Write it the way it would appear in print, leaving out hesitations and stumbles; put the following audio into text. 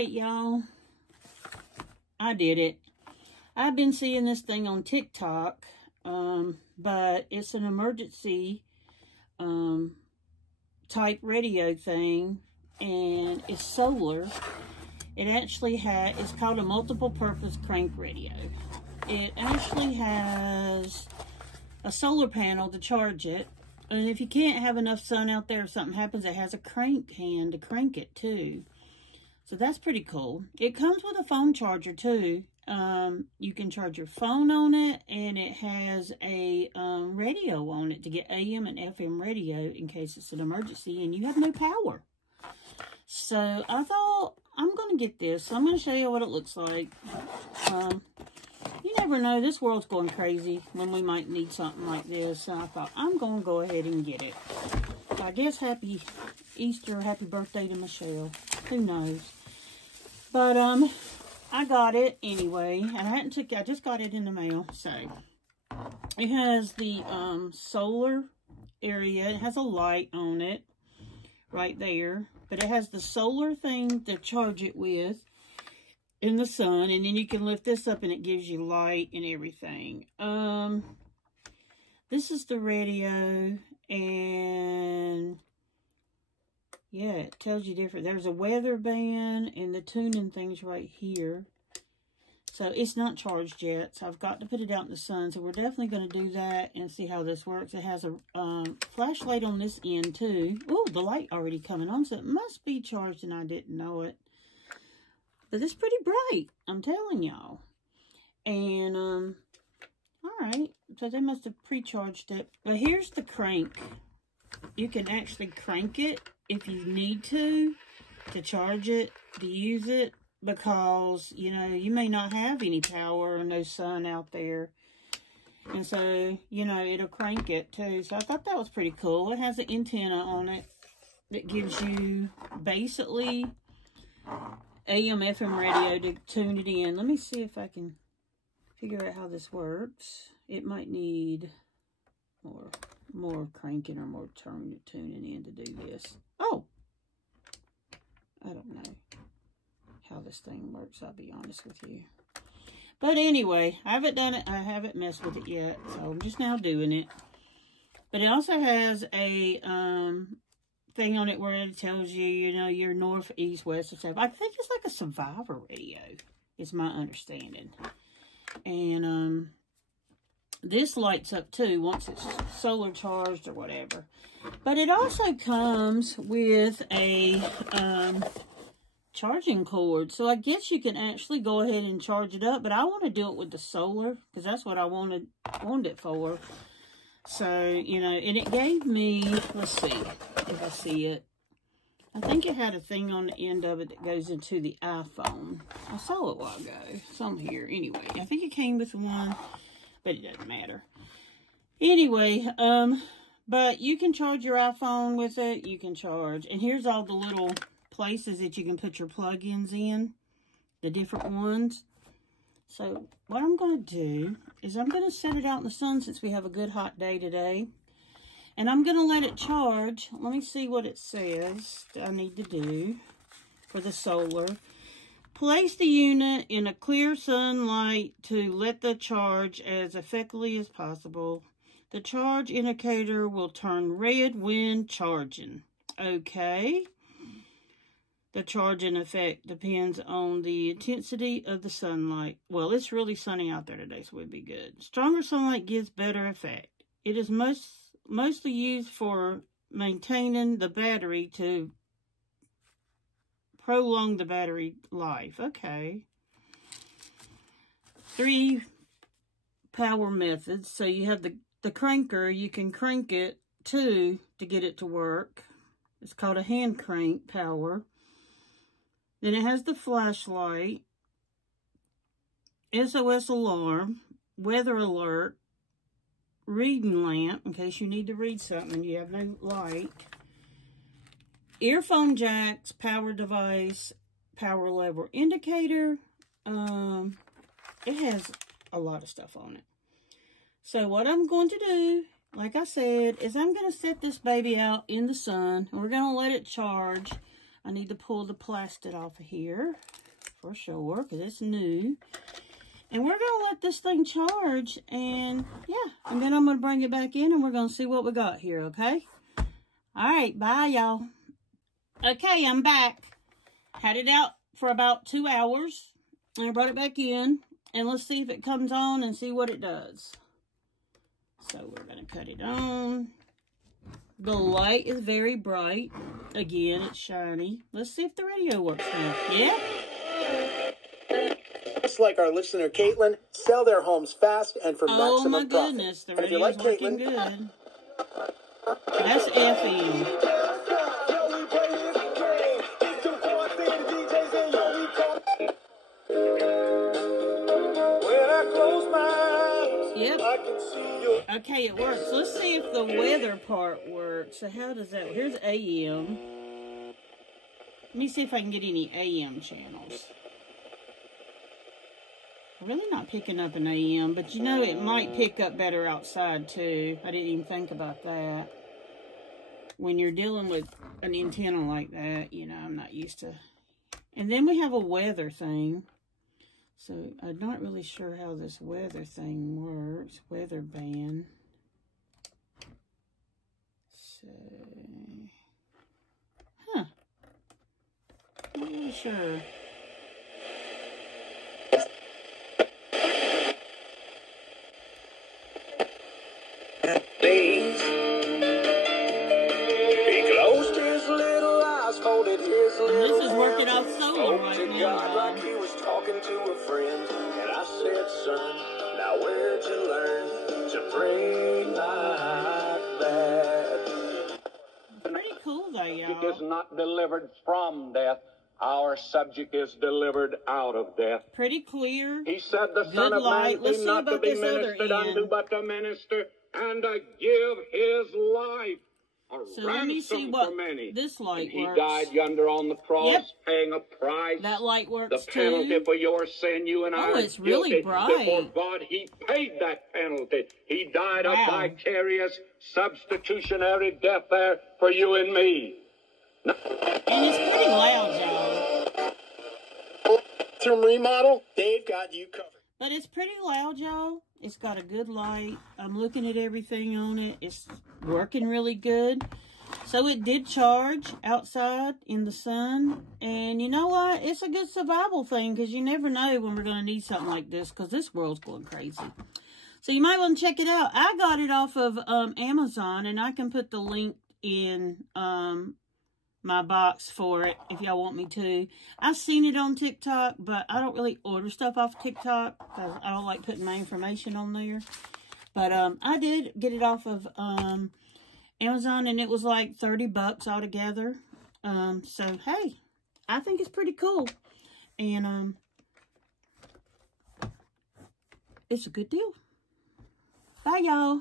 Alright, y'all. I did it. I've been seeing this thing on TikTok, but it's an emergency type radio thing, and it's solar. It actually it's called a multiple purpose crank radio. It actually has a solar panel to charge it, and if you can't have enough sun out there or something happens, it has a crank hand to crank it too. So that's pretty cool. It comes with a phone charger too. You can charge your phone on it, and it has a radio on it to get AM and FM radio in case it's an emergency and you have no power. So I thought, I'm going to get this. So I'm going to show you what it looks like. You never know. This world's going crazy when we might need something like this. So I thought, I'm going to go ahead and get it. I guess happy Easter, happy birthday to Michelle. Who knows? But, I got it anyway, and I just got it in the mail. So it has the solar area. It has a light on it right there, but it has the solar thing to charge it with in the sun, and then you can lift this up and it gives you light and everything. This is the radio, and yeah, it tells you different. There's a weather band and the tuning things right here. So it's not charged yet. So I've got to put it out in the sun. So we're definitely going to do that and see how this works. It has a flashlight on this end too. Oh, the light already coming on. So it must be charged and I didn't know it. But it's pretty bright. I'm telling y'all. And, alright. So they must have pre-charged it. But here's the crank. You can actually crank it if you need to charge it, to use it, because, you know, you may not have any power or no sun out there. And so, you know, it'll crank it too. So I thought that was pretty cool. It has an antenna on it that gives you basically AM, FM radio to tune it in. Let me see if I can figure out how this works. It might need more cranking or more tuning in to do this. Oh, I don't know how this thing works, I'll be honest with you. But anyway, I haven't done it. I haven't messed with it yet, so I'm just now doing it. But it also has a thing on it where it tells you, you know, your north, east, west, and south. I think it's like a survivor radio, is my understanding. And this lights up too once it's solar charged or whatever. But it also comes with a charging cord. So I guess you can actually go ahead and charge it up. But I want to do it with the solar because that's what I wanted it for. So, you know, and it gave me, let's see if I see it. I think it had a thing on the end of it that goes into the iPhone. I saw it a while ago. It's on here. Anyway, I think it came with one. But it doesn't matter. Anyway, but you can charge your iPhone with it. You can charge. And here's all the little places that you can put your plug-ins in. The different ones. So, what I'm going to do is I'm going to set it out in the sun since we have a good hot day today. And I'm going to let it charge. Let me see what it says that I need to do for the solar. Place the unit in a clear sunlight to let the charge as effectively as possible. The charge indicator will turn red when charging. Okay. The charging effect depends on the intensity of the sunlight. Well, it's really sunny out there today, so it would be good. Stronger sunlight gives better effect. It is mostly used for maintaining the battery to prolong the battery life. Okay. 3 power methods. So you have the cranker. You can crank it too to get it to work. It's called a hand crank power. Then it has the flashlight, SOS alarm, weather alert, reading lamp in case you need to read something and you have no light. Earphone jacks, power device, power level indicator. It has a lot of stuff on it. So what I'm going to do, like I said, is I'm going to set this baby out in the sun. And we're going to let it charge. I need to pull the plastic off of here for sure, because it's new. And we're going to let this thing charge, and yeah, and then I'm going to bring it back in, and we're going to see what we got here, okay? All right, bye, y'all. Okay, I'm back. Had it out for about 2 hours, and I brought it back in, and let's see if it comes on and see what it does. So we're going to cut it on. The light is very bright. Again, it's shiny. Let's see if the radio works now. Yeah? Just like our listener Caitlin, sell their homes fast and for maximum profit. Oh my goodness, the radio's working good. That's FM. Yep. Okay, it works. Let's see if the weather part works. So how does that work? Here's AM. Let me see if I can get any AM channels. Really not picking up an AM, but you know it might pick up better outside too. I didn't even think about that. When you're dealing with an antenna like that, you know, I'm not used to. And then we have a weather thing. So I'm not really sure how this weather thing works. Weather band. So, not really sure. This is working out solar right now. Like he was talking to a friend, and I said, son, now where'd you learn to pray like that? Pretty cool though, y'all. It is not delivered from death. Our subject is delivered out of death. Pretty clear. He said the Son of Man came not to be ministered unto, but to minister and to give his life. So let me see what this light he works. Died yonder on the cross, paying a price. That light works the penalty too. For your sin, you and I. Oh, it's really bright. Before God, he paid that penalty. He died a vicarious, substitutionary death there for you and me. And it's pretty loud, y'all. Bathroom remodel, they've got you covered. But it's pretty loud, y'all. It's got a good light. I'm looking at everything on it. It's working really good. So it did charge outside in the sun. And you know what? It's a good survival thing, because you never know when we're going to need something like this, because this world's going crazy. So you might want to check it out. I got it off of Amazon, and I can put the link in my box for it if y'all want me to. I've seen it on TikTok, but I don't really order stuff off TikTok because I don't like putting my information on there. But I did get it off of Amazon, and it was like 30 bucks altogether. So hey, I think it's pretty cool, and it's a good deal. Bye, y'all.